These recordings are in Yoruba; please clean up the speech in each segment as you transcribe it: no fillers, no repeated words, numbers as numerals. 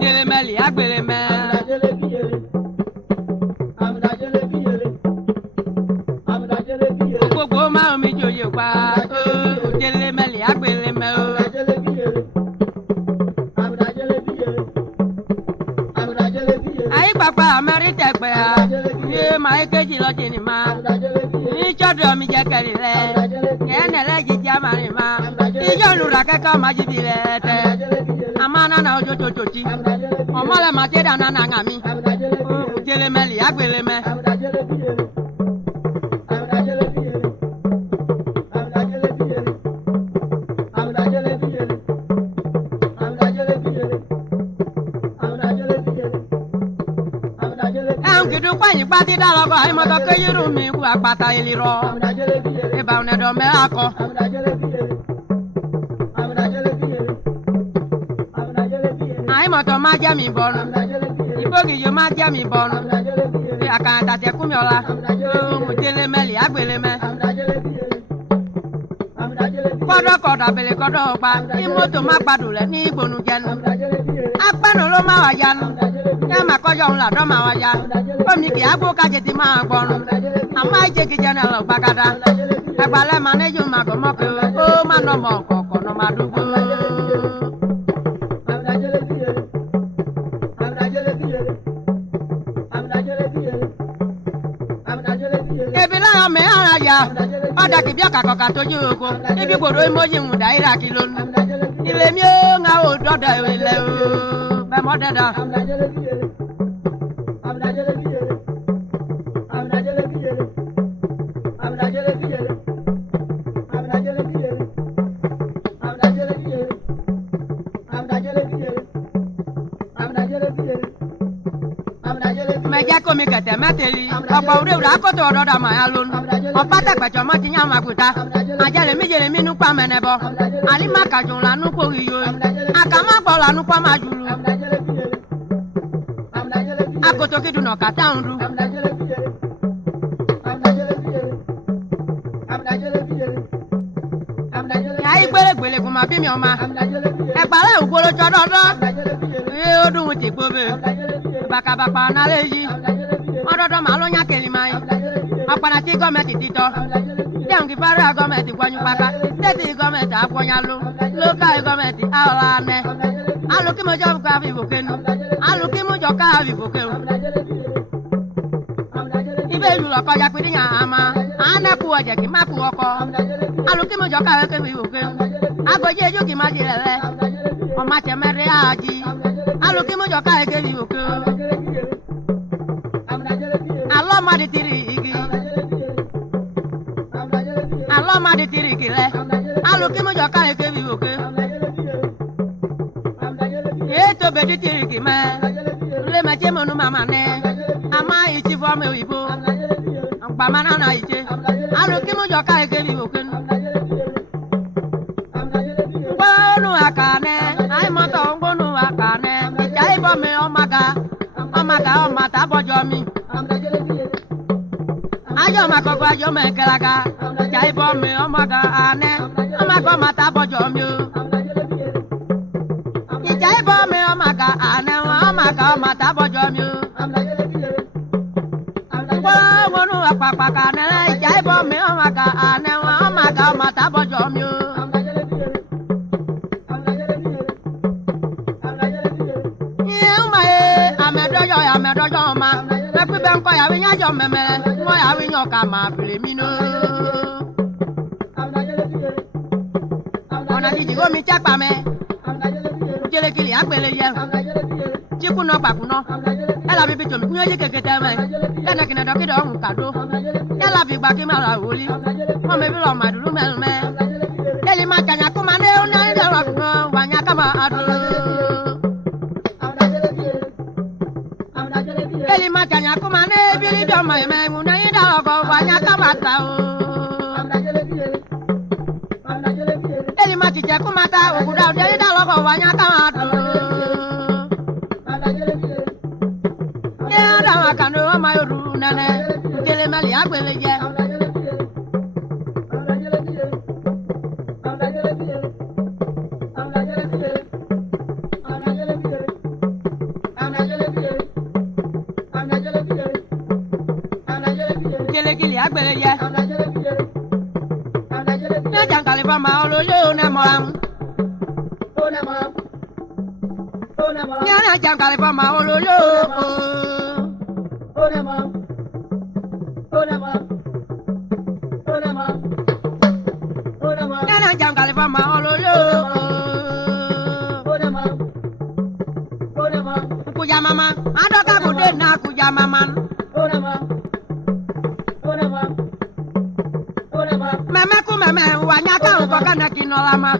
jele meli agbele me gbogbo ma mi joye pa jele meli agbele me ayi papa ameri tegbe ye ma ekeji lo jini ma ni chodo mi je keri le ene le jija mari ma ijo lura keke ma jibi le te amana na ojojojoji omole ma te dana na ngami jele meli agbele me kidu kwanyi pati dalogo ai moto ke yiru mi ku apata iliro e ba una do me ako ai moto ma ja mi bonu ibogi yo ma ja mi bonu e akanta te ku mi ola mu jele meli agbele me kodo bele kodo pa imoto ma gbadule ni igbonu jenu apanu lo ma wa janu ya ma ko yo nla do ma wa ya o mi ki agbo ka je ti ma gbọrun ama je ki je na lo gbagada agbale ma ne ju ma go mo pe o ma no mo koko no ma dugbo ebila me ara ya pada ki bi akako ka toju ogo ibi gboro emoji mu daira ki lonu ile mi o nga o dodo ile o be mo dada meja ko mi kete meteli opo ure ura ko to ododa ma ya lonu opa ta gbejo mo ti yan maguta ajele mi nu pa menebo ali maka jun la nu ko iyo aka ma gbo la nu pa ma julu akoto kidu no kata nru ya igbele ko ma bi mi o ma egbare ugboro jododo e odun ti gbobe bakabapa na leji ododo ma lo nya keli mai apana ti gọọmenti tito dem ki fara gọọmenti gwanyu paka state gọọmenti agwanya lo local gọọmenti ala ne alu ki mo jo ka vi bokenu alu ki mo jo ka vi bokenu ibe lu lo ko ya pidi nya ama ana ku oje ki ma ku oko alu ki mo jo ka ke vi bokenu agoje eju ki ma ji lele o ma che mere aji alu ki mo jo ka ke vi bokenu alo ma di tiri igi alo ma di tiri igi le alu ki mo jo ka ke vi bokenu e to be di tiri igi me le ma che mo nu mama ne ama iti fo me oyibo agba mana na ije alu ki mo jo ka ke vi bokenu ngonu akane ai mo to ngonu akane ijai bo me omaga o mata bojo mi ajo makogo ajo me keraga ijai bo me omaga ane omago mata bojo mi ijai bo me omaga ane omaga mata bojo mi ngonu apapa kane ijai bo me omaga ane omaga mata bojo mi amedojo ma epi ben ko ya wi nya jo memere mo ya wi nyo ka ma bile mi no ona di go mi chapa me jele kili agbele ye jiku no pakuno ela bi to mi kunyo je kekete me kana kina do kido hun kado ela bi gba ki ma ra woli mo me bi lo ma duru me me eli ma kanya ko ma ne ona ide ro wa nya ka ma adu eli ma kanya ko ma ne bi ri do ma me mu na ida ko wa nya ka ma ta o eli ma ti je ko ma ta o ku da o de ida lo ko wa nya ka ma tu ya da wa kan do ma yo ru na ne kele meli agbele je gbele ye ne jangale ba ma olo yo ne mo am ne jangale ba ma olo yo ne jangale ba ma olo yo kuja mama adoka kude na kuja mama meme ku meme wanyaka uko kana kinolama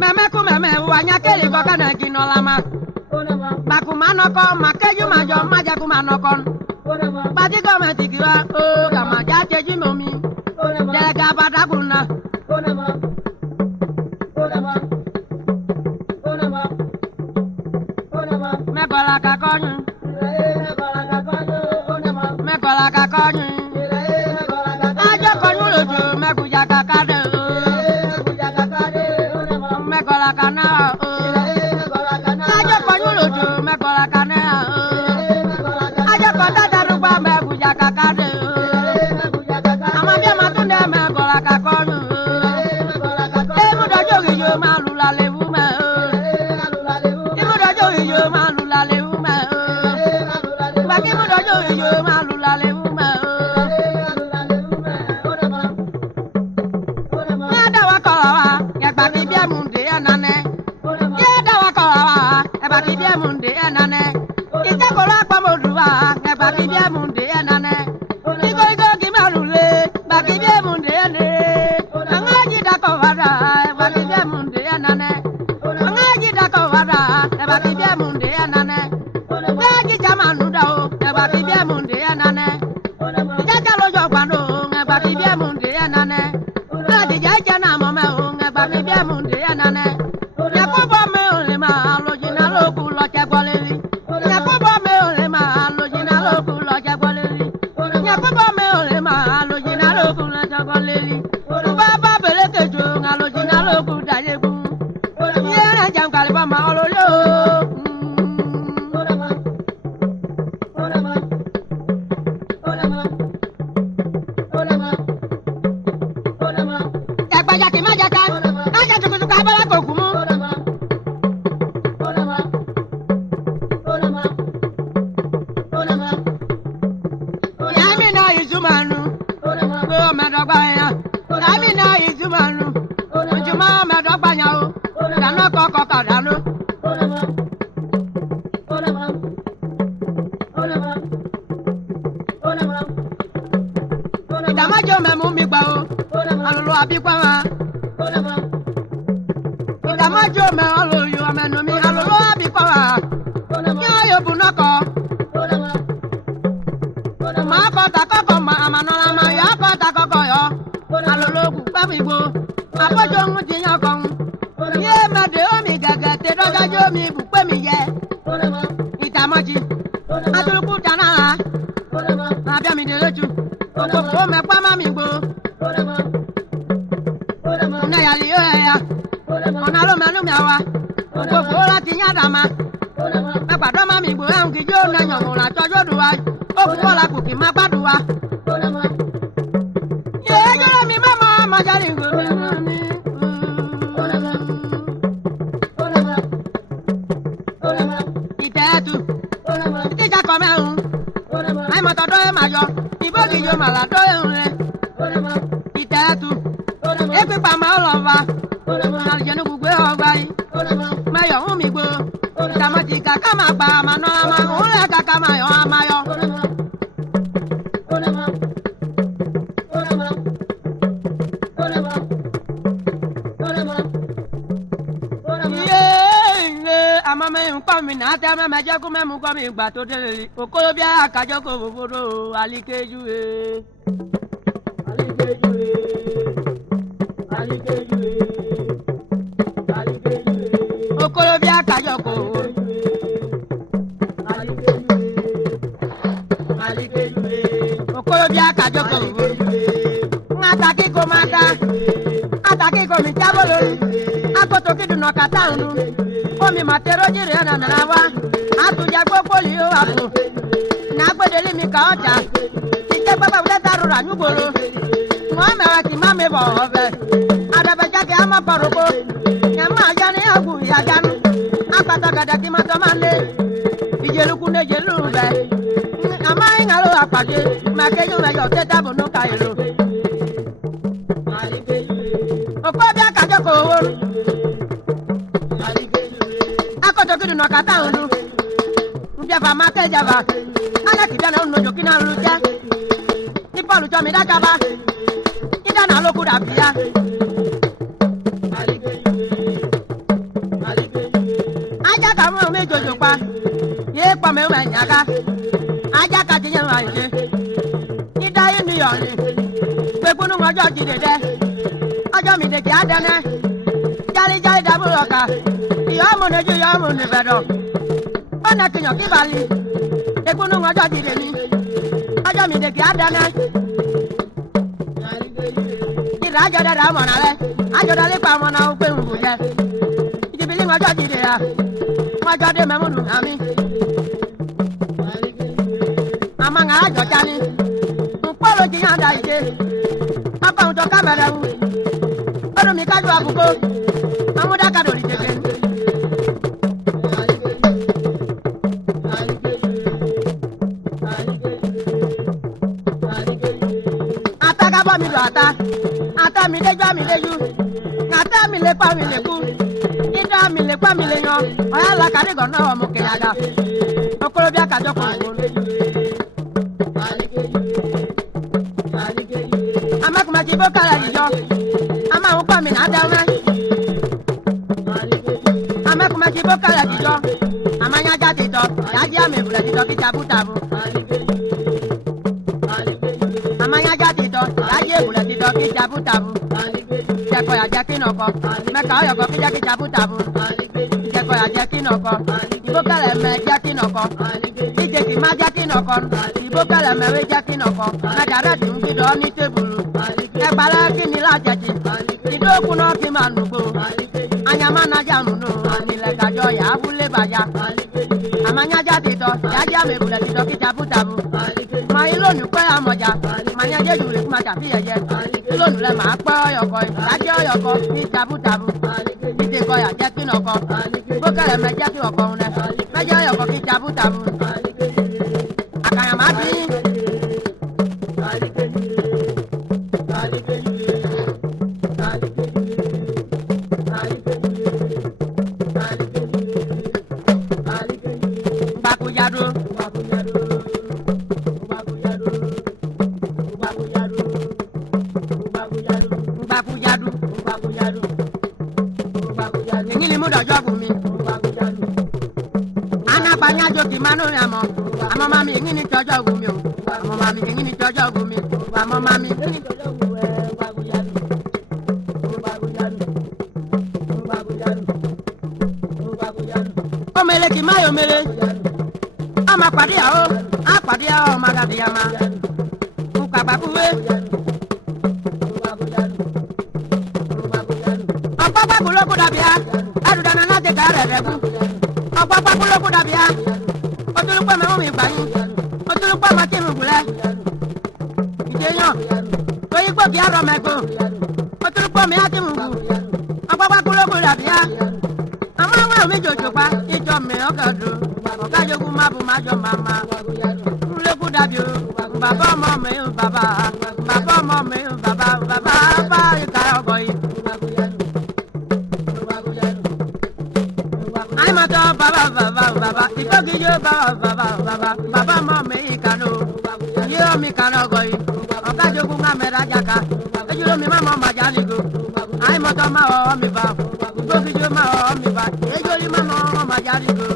meme ku meme wanyaka uko kana kinolama bakumanoko makeju majo majaku manokon pati gome tikiwa o kama jaje jimomi delega badaguna mekola kakonyu mekola kakonyu ajo konyu lojo mekuja kakade mekola kana ajo konyu lojo mekola kana ajo kota darugba mekuja kakade amabia matunde mekola kakonyu emu dojo gijo malula lewu me emu dojo gijo malula lewu me baki emu dojo gijo malula lewu me yada wakolawa yagbaki bia munde enane yada wakolawa yagbaki bia munde enane itakola pamoduwa yagbaki bia munde enane igo gimalule baki bia munde ene angaji dakovada yagbaki bia munde enane angaji dakovada yagbaki bia munde enane yaji jamanu dao yagbaki bia munde enane jaja lojo gbando yagbaki bia munde enane yaji jaja na mome yagbaki bia munde enane yakubo me ole ma lojina loku loje gboleli yakubo me ole ma lojina loku loje gboleli yakubo me ole ma lojina loku loje gboleli baba belekejo ngalojina loku dayebu yere jam kaliba ma oloyo jagbaja ki majaka aja tukutuka abala kokumu yamina izumanu go medogba ya yamina izumanu ojuma medogba ya o dano koko kadano idamajo memu mi gba o alulu abikwa ma idamajo me oloyo amenu mi alulu abikwa ma yo bunoko ma ko ta koko ma amanola ma ya ko ta koko yo alulu ku pa mi gbo apojo nwu ti yan kon ye made o mi gaga te dogajo mi bu pe mi ye itamoji atuluku danara abia mi de loju o me pa ma mi gbo na ya li o ya ona lo menu mi awa gbogbo láti yan dama me gbado ma mi gbo en ki jo na yan la tojo duwa o ku bola ku ki ma gbaduwa ye jo mi mama ma jari go mi itetu ija ko me hun ai mo to do e ma yo ibo ki yo ma la do e hun re itetu epe pa ma lo va aljanu gbugbe ogba yi ma yo hun mi gbo tamati kaka ma gba ma no ma hun le kaka ma yo amayo amame nko mi na te me je ku me mu ko mi gba to de okoro bi akajo ko bobodo alikeju okoro bi akajo ko okoro bi akajo ko ngata ki ko mata ata ki ko mi jabo lori akoto ki dun no kata ndu o mi matero jire na nawa atu ya gbogbo li o abu na gbedele mi ka ọjà ti je baba ule taru ra nubolo mo me wa ki ma me bo ofe adabe jake ama paroko ya ma ja ni agu ya janu apata gada ti ma to ma le ijeluku ne jelu be ama ingalo apade ma ke yo me yo te tabu no ka elo oko bi akajo ko wo akoto kidu no kata unu njeva ma ke java ala kidana unu jokina luja ni polu jo mi da jaba kidana loku da bia aja ka mo me jojo pa ye pa me wa nyaga aja ka ti yan wa nje ida yi ni yo ni pe kunu ojo ji dede ojo mi de ja dana jali jali da bu oka yo mo ne ju yo mo ne bedo ona ti yan ki bali pe kunu ojo ji de mi ojo mi de ja dana ira ajo da ra mo na le ajo da le pa mo na o pe nbu je ijibili ojo ji de ya ojo de me mo nu na mi amanga ajo jani polo ji yan da ide papa un to kamera u oro mi ka ju abuko amuda ka do ri tebe ata ka bo mi do ata mi de ju ata mi le pa mi le ku ida mi le pa mi le yan oya la ka ri go na o mo ke ada okoro bi aka jo ko amakumaji bokala yijo ama un pa mi na da una amakumaji bokala yijo amanya ja tito ya ji ame bula tito ki tabu tabu amanya ja tito ya ji bula tito ki tabu tabu jeko ya je kinoko meka oyo ko ki je ki tabu tabu jeko ya je kinoko ibokala me je kinoko ije ki ma je kinoko ibokala me we je kinoko na dara ti un ki do ni tebulu egbala kini lajeji idoku no ki manugo anya mana jamu no anile kajo ya abule baja amanya jatito jaja mebule tito ki tabu tabu ma ilonu pe amoja manya je jure kuma tafi yeye ilonu le ma pe oyoko jaje oyoko ki tabu tabu ide ko ya je kinoko bokele me je ki oko une meje oyoko ki tabu tabu akaya ma bi mami ngini tojo gumi o amo mami ngini tojo gumi amo mami ngini tojo gumi o mele ki mayo mele ama padi o magadi ama uka babuwe opapa buloku dabia adudana na te tare rebu opapa buloku dabia otulupa me mo mi gbani otulupa ma ti rugule ijeyan to yi gbo ki aro mego otulupa mi ati rugu opapa buloku dabia ama wa mi jojo pa ijo mi ogadu ogajogun mabu majo mama buloku dabi o baba ọmọ mi baba ọmọ mi baba bá ìkàrà ọgọ yìí. àìmọ̀tọ́ baba ìtọ́gíjó baba ọmọ mi ìkànnì yé omi kànnì ọgọ yìí ọ̀gájogun ká mẹ́ra jaka ejúló mi má mọ̀ màjá nìgò àìmọ̀tọ́ má ọ̀ mi bá ìtọ́gíjó má ọ̀ mi bá ejúlí má mọ̀ màjá nìgò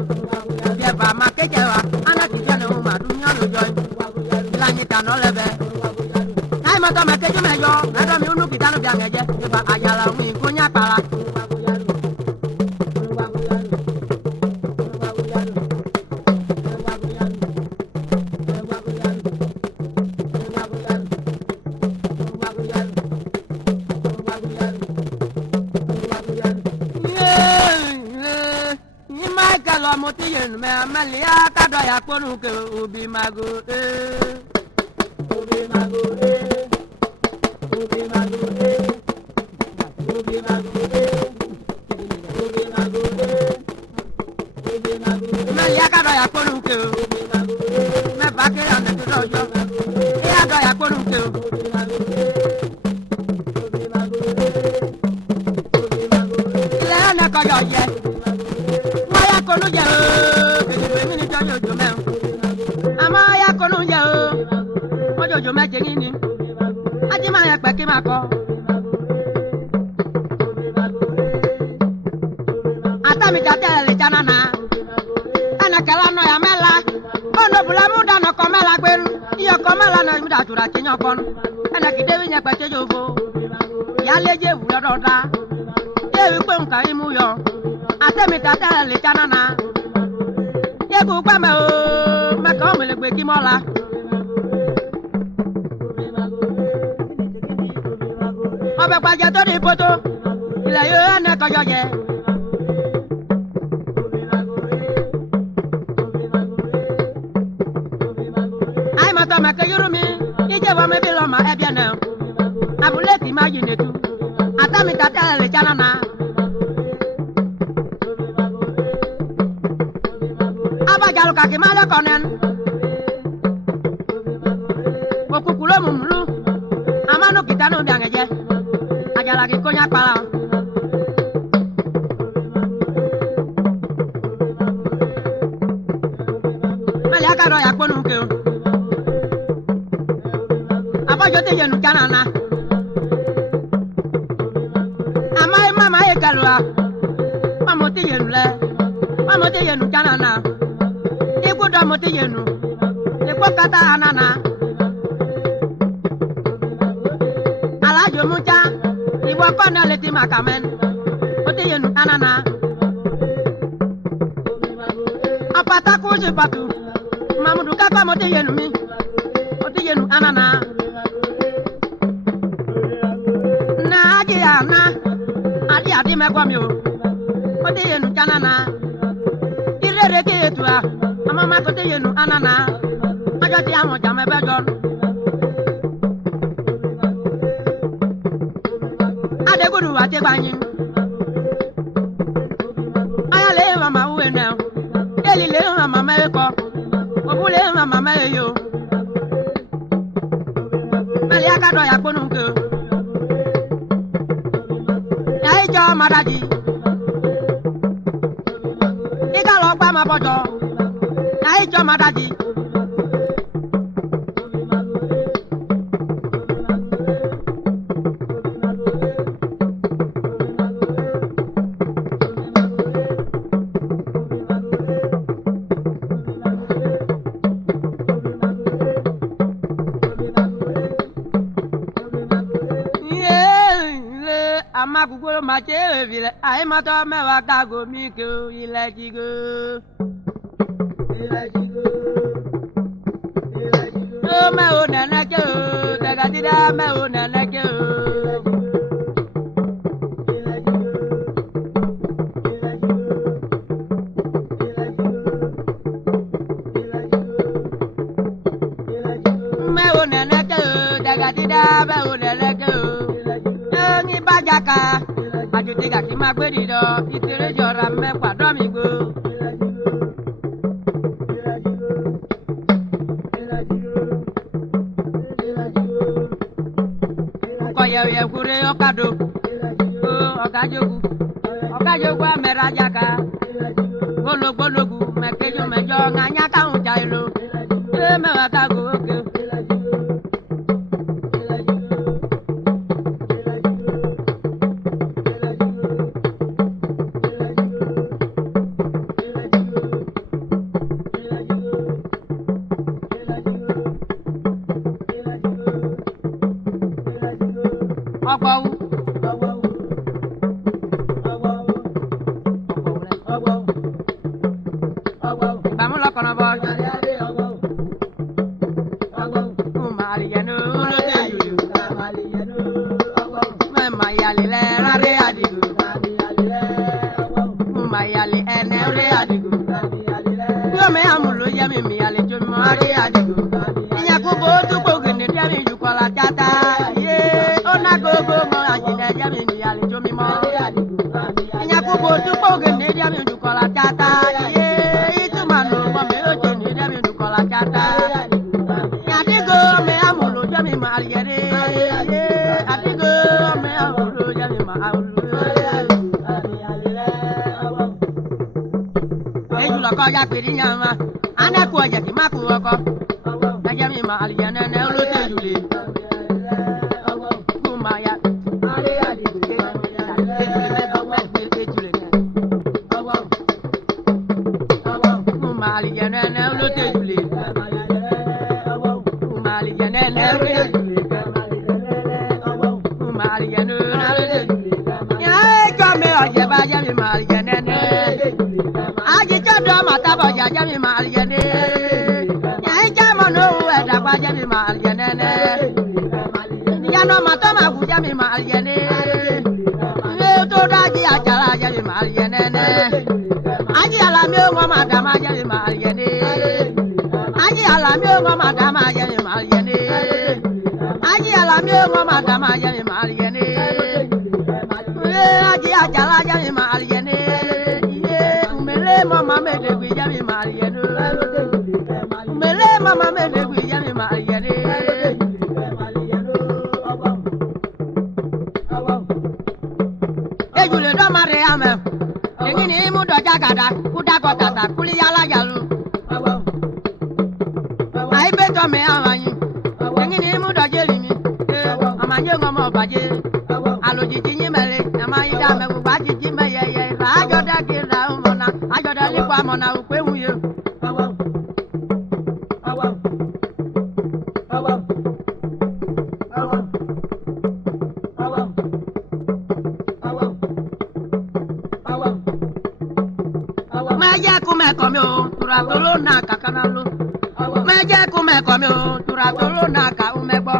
ìjẹba má kéjẹ wa anátìjọ́ ni mo mà dún yán lójọ́ yìí ìlànà ìkànnì ọlẹ́bẹ̀. àìmọ̀tọ́ má kéjú mẹ́jọ mẹ́tọ́ mi unú kìtánù bí àmẹ́jẹ́ nípa àyàlà òun ìkóyà para. yen me amalia kado ya konu ke ubi mago ubi mago ubi mago ubi mago ubi mago ubi mago amalia kado ya konu ke ubi mago me bake ande to yo e ado ya konu ke ubi mago ubi mago ubi mago le na ko yo ye konu ja o bebe mi ni jojo jo me ama ya konu ja o jojo me je ni aji ma ya pe ki ma ko ata mi ja tele jana na ana kala no ya mela ono bula mu da no ko mela gberu iyo ko mela no mi da tura ti yan konu ana ki dewi nya pe tejo bo ya leje wu do da dewi pe nka imu yo atemi tata le janana yeku pa me o me ko me le gbe ki mola obe pa je to ri poto ile yo na ko yo je ai ma to me ke yurumi ije wa me bi lo ma e bia na abule ti ma yi netu atemi tata le janana jalo kaki mala konen okukulo mumlu amano kitano biangeje ajala ki konya pala mala karo ya konu ke abajo te yenu kanana amai mama e kalwa mamote yenu le mamote yenu kanana do mo te yenu e ko kata anana ala jo mucha iwo ko na le ti makamen o te yenu anana apata ko je patu mamudu ka ko mo te yenu mi o te yenu anana na agi ana adi me kwa mi o te yenu kanana irere ke etua mama kote yenu anana ajati amo jame bejon ade gudu ate banyin ayale mama uene eli le mama meko obule mama meyo mali akado ya konu ke ya ijo madaji igalo gba ma bojo ai jo madaji amagugolo ma che vile ai ma to me wa ka go mi ke ile jigo me o nana ke o daga dida me o nana ke o me o nana ke o daga dida me o nana ke o ni bajaka ajuti ga ki ma gbe di do itere jora me pado mi go ye kure okado okajogu amera jaka gologu mekejo mejo nganya ka unjailo e me waka go oke mayale ene ore adigu Inyakubo tu bogen ni dia mi jukola tata. Ye ona gogo mo ajine dia mi ni ale jomi mo. Inyakubo tu bogen ni dia mi jukola tata. Ye itu mano mo me ojo ni dia mi jukola tata. Adigo me amulo dia mi ma aliere. Ye adigo me amulo dia mi ma amulo. Ejula ko ya pedi nyama. Ana ko ya ki maku oko. Najami ma aliana na lo te jule. Kumaya. Ale adi ke. Kuma aliana na lo te jule. Kuma aliana na lo te jule. Kuma aliana na lo te jule. Ya kame aje ba jami ma aliana na. Aje chodo mata ba jami ma aliana. Dagba jami ma alienene, yano matoma ku jami ma aliene, to daji ajala jami ma alienene, aji alami ngo madama jami ma aliene, aji alami ngo madama jami ma aliene, aji alami ngo madama jami ma aliene, aji ajala jami ma aliene, umele mama me de jami ma aliene, umele mama me de Ejule do mare ame. Engini mu do jagada, kuda kotata, kuli yala yalu. Ai beto me awanyi. Engini mu do jelimi. Amanye ngomo baje. Aloji jinyi mele, amai da me bu baji jime ye. Ajoda kira umona, ajoda likwa mona ukwe wuye. Turatolo na kakanalo. Meje kume komi o, turatolo na ka umegbo.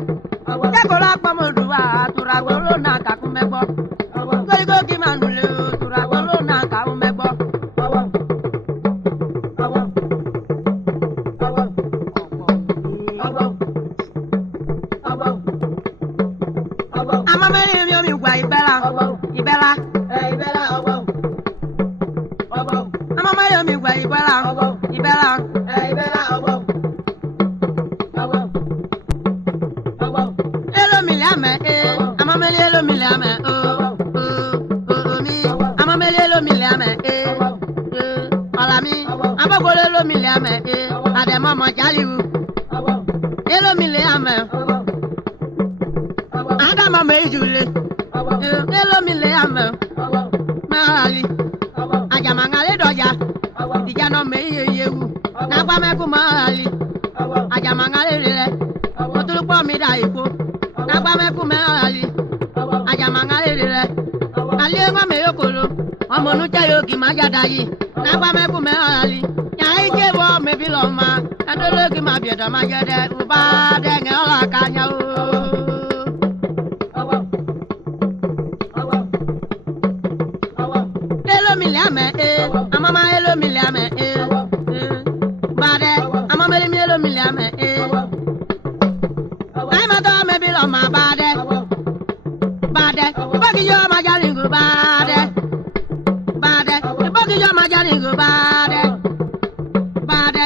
Jekola pamoduwa, turatolo na ka kumegbo. Gorigo ki manule o, turatolo na ka umegbo. Amame mi gwa ibela. Ibela. Ibela obo. Amame mi gwa ibela. Ibela, ibela obo. Elo miliame, amameli elo miliame, mi, amameli elo miliame, alami, abagolo elo miliame, adema majaliu, elo miliame, adama mejule, elo miliame, mahali, ajamangale doja. Dijano me yewu na gba me ku mahali ajamangale le otulu po mi da ipo na gba me ku mahali ajamangale le ali ngo me yokolo omo nu ja yogi ma jada yi na gba me ku mahali ya ike bo me bi lo ma adolo ki ma bi do ma jede uba de nge ola kanya o elo mi le ame amama elo mi le ame bade amama le mi elo mi le ame ai ma do me bi lo ma bade bade bagi yo ma jalingu bade bade bagi yo ma jalingu bade bade